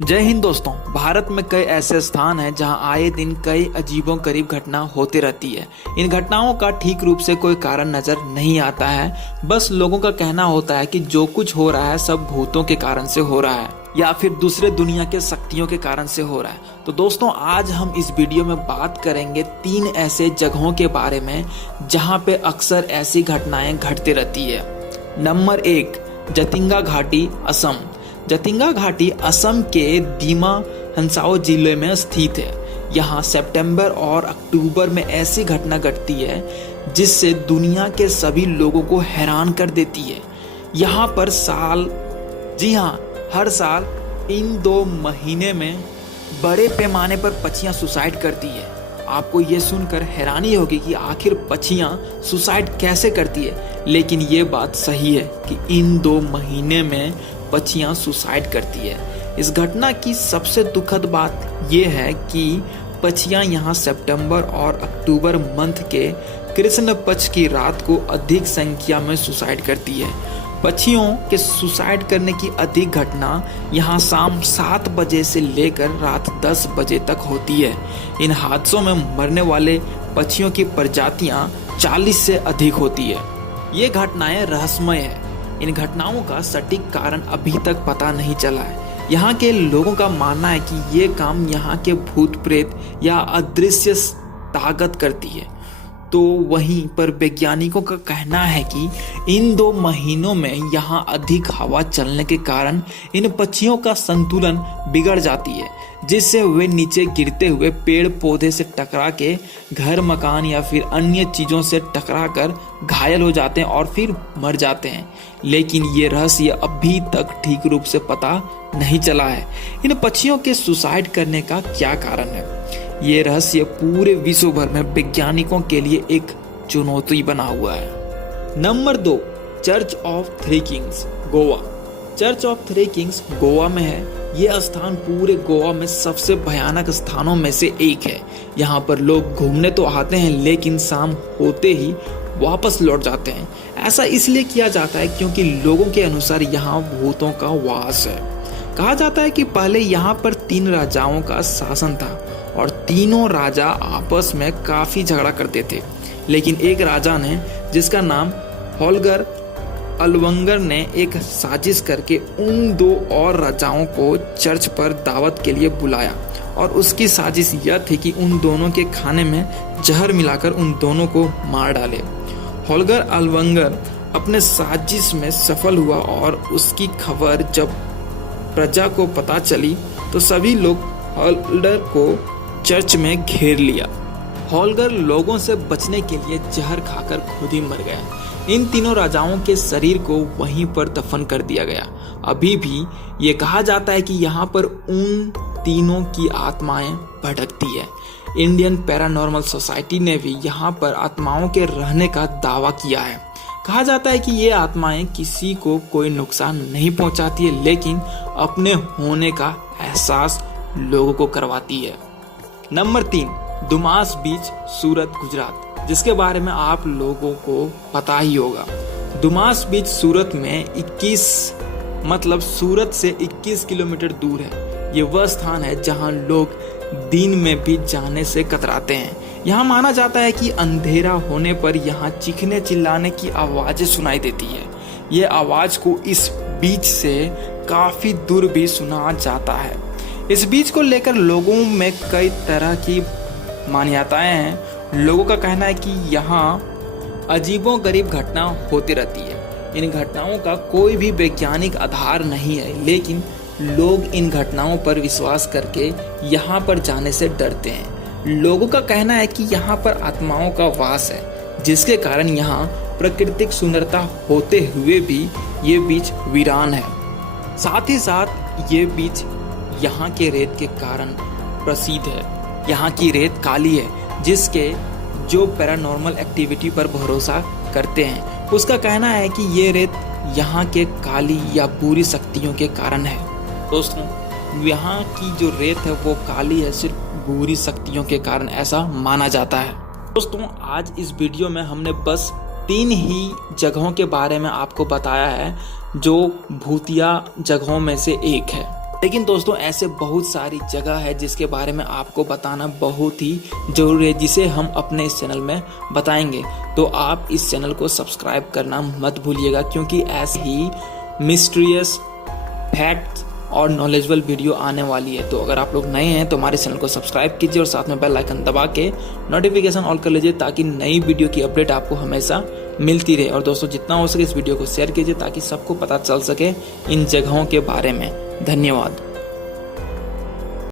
जय हिंद दोस्तों। भारत में कई ऐसे स्थान हैं जहां आए दिन कई अजीबों गरीब घटना होती रहती है। इन घटनाओं का ठीक रूप से कोई कारण नजर नहीं आता है। बस लोगों का कहना होता है कि जो कुछ हो रहा है सब भूतों के कारण से हो रहा है या फिर दूसरे दुनिया के शक्तियों के कारण से हो रहा है। तो दोस्तों आज हम इस वीडियो में बात करेंगे 3 ऐसे जगहों के बारे में जहां पे अक्सर ऐसी घटनाएं घटती रहती है। नंबर 1, जतिंगा घाटी, असम। जतिंगा घाटी असम के दीमा हंसाओ जिले में स्थित है। यहाँ सितंबर और अक्टूबर में ऐसी घटना घटती है जिससे दुनिया के सभी लोगों को हैरान कर देती है। यहाँ पर हर साल इन 2 महीने में बड़े पैमाने पर पक्षियां सुसाइड करती है। आपको ये सुनकर हैरानी होगी कि आखिर पक्षियां सुसाइड कैसे करती है, लेकिन ये बात सही है कि इन 2 महीने में पक्षियां सुसाइड करती है। इस घटना की सबसे दुखद बात यह है कि पक्षियां यहां सितंबर और अक्टूबर मंथ के कृष्ण पक्ष की रात को अधिक संख्या में सुसाइड करती है। पक्षियों के सुसाइड करने की अधिक घटना यहां शाम 7 बजे से लेकर रात 10 बजे तक होती है। इन हादसों में मरने वाले पक्षियों की प्रजातियां 40 से अधिक होती है। ये घटनाएं रहस्यमय है। इन घटनाओं का सटीक कारण अभी तक पता नहीं चला है। यहाँ के लोगों का मानना है कि ये काम यहाँ के भूत प्रेत या अदृश्य ताकत करती है। तो वहीं पर वैज्ञानिकों का कहना है कि इन 2 महीनों में यहाँ अधिक हवा चलने के कारण इन पक्षियों का संतुलन बिगड़ जाती है, जिससे वे नीचे गिरते हुए पेड़ पौधे से टकरा के घर मकान या फिर अन्य चीज़ों से टकरा कर घायल हो जाते हैं और फिर मर जाते हैं। लेकिन ये रहस्य अभी तक ठीक रूप से पता नहीं चला है। इन पक्षियों के सुसाइड करने का क्या कारण है, ये रहस्य पूरे विश्व भर में वैज्ञानिकों के लिए एक चुनौती बना हुआ है। Number 2, church of three Kings, Goa. Church of three Kings Goa में है। ये स्थान पूरे गोवा में सबसे भयानक स्थानों में से एक है। यहाँ पर लोग घूमने तो आते हैं लेकिन शाम होते ही वापस लौट जाते हैं। ऐसा इसलिए किया जाता है क्योंकि लोगों के अनुसार यहाँ भूतों का वास है। कहा जाता है कि पहले यहाँ पर 3 राजाओं का शासन था और तीनों राजा आपस में काफी झगड़ा करते थे। लेकिन एक राजा ने, जिसका नाम होल्गर अलवंगर ने, एक साजिश करके उन 2 और राजाओं को चर्च पर दावत के लिए बुलाया और उसकी साजिश यह थी कि उन दोनों के खाने में जहर मिलाकर उन दोनों को मार डाले। होल्गर अलवंगर अपने साजिश में सफल हुआ और उसकी खबर जब प्रजा को पता चली तो सभी लोग होल्गर को चर्च में घेर लिया। होल्गर लोगों से बचने के लिए जहर खाकर खुद ही मर गया। इन तीनों राजाओं के शरीर को वहीं पर दफन कर दिया गया। अभी भी ये कहा जाता है कि यहाँ पर उन तीनों की आत्माएं भटकती है। इंडियन पैरानॉर्मल सोसाइटी ने भी यहाँ पर आत्माओं के रहने का दावा किया है। कहा जाता है कि ये आत्माएं किसी को कोई नुकसान नहीं पहुंचाती है, लेकिन अपने होने का एहसास लोगों को करवाती है। नंबर 3, दुमास बीच, सूरत, गुजरात, जिसके बारे में आप लोगों को पता ही होगा। दुमास बीच सूरत में सूरत से 21 किलोमीटर दूर है। ये वह स्थान है जहां लोग दिन में भी जाने से कतराते हैं। यहाँ माना जाता है कि अंधेरा होने पर यहाँ चीखने चिल्लाने की आवाजें सुनाई देती है। ये आवाज को इस बीच से काफी दूर भी सुना जाता है। इस बीच को लेकर लोगों में कई तरह की मान्यताएं हैं। लोगों का कहना है कि यहाँ अजीबों गरीब घटना होती रहती है। इन घटनाओं का कोई भी वैज्ञानिक आधार नहीं है, लेकिन लोग इन घटनाओं पर विश्वास करके यहाँ पर जाने से डरते हैं। लोगों का कहना है कि यहाँ पर आत्माओं का वास है, जिसके कारण यहाँ प्राकृतिक सुंदरता होते हुए भी ये बीच वीरान है। साथ ही साथ ये बीच यहाँ के रेत के कारण प्रसिद्ध है। यहाँ की रेत काली है, जिसके जो पैरानॉर्मल एक्टिविटी पर भरोसा करते हैं उसका कहना है कि ये रेत यहाँ के काली या बुरी शक्तियों के कारण है। दोस्तों, यहाँ की जो रेत है वो काली है सिर्फ बुरी शक्तियों के कारण, ऐसा माना जाता है। दोस्तों, आज इस वीडियो में हमने बस 3 ही जगहों के बारे में आपको बताया है जो भूतिया जगहों में से एक है। लेकिन दोस्तों ऐसे बहुत सारी जगह है जिसके बारे में आपको बताना बहुत ही जरूरी है, जिसे हम अपने इस चैनल में बताएंगे। तो आप इस चैनल को सब्सक्राइब करना मत भूलिएगा, क्योंकि ऐसे ही मिस्टीरियस फैक्ट्स और नॉलेजेबल वीडियो आने वाली है। तो अगर आप लोग नए हैं तो हमारे चैनल को सब्सक्राइब कीजिए और साथ में बेल आइकन दबा के नोटिफिकेशन ऑल कर लीजिए, ताकि नई वीडियो की अपडेट आपको हमेशा मिलती रहे। और दोस्तों जितना हो सके इस वीडियो को शेयर कीजिए ताकि सबको पता चल सके इन जगहों के बारे में। धन्यवाद।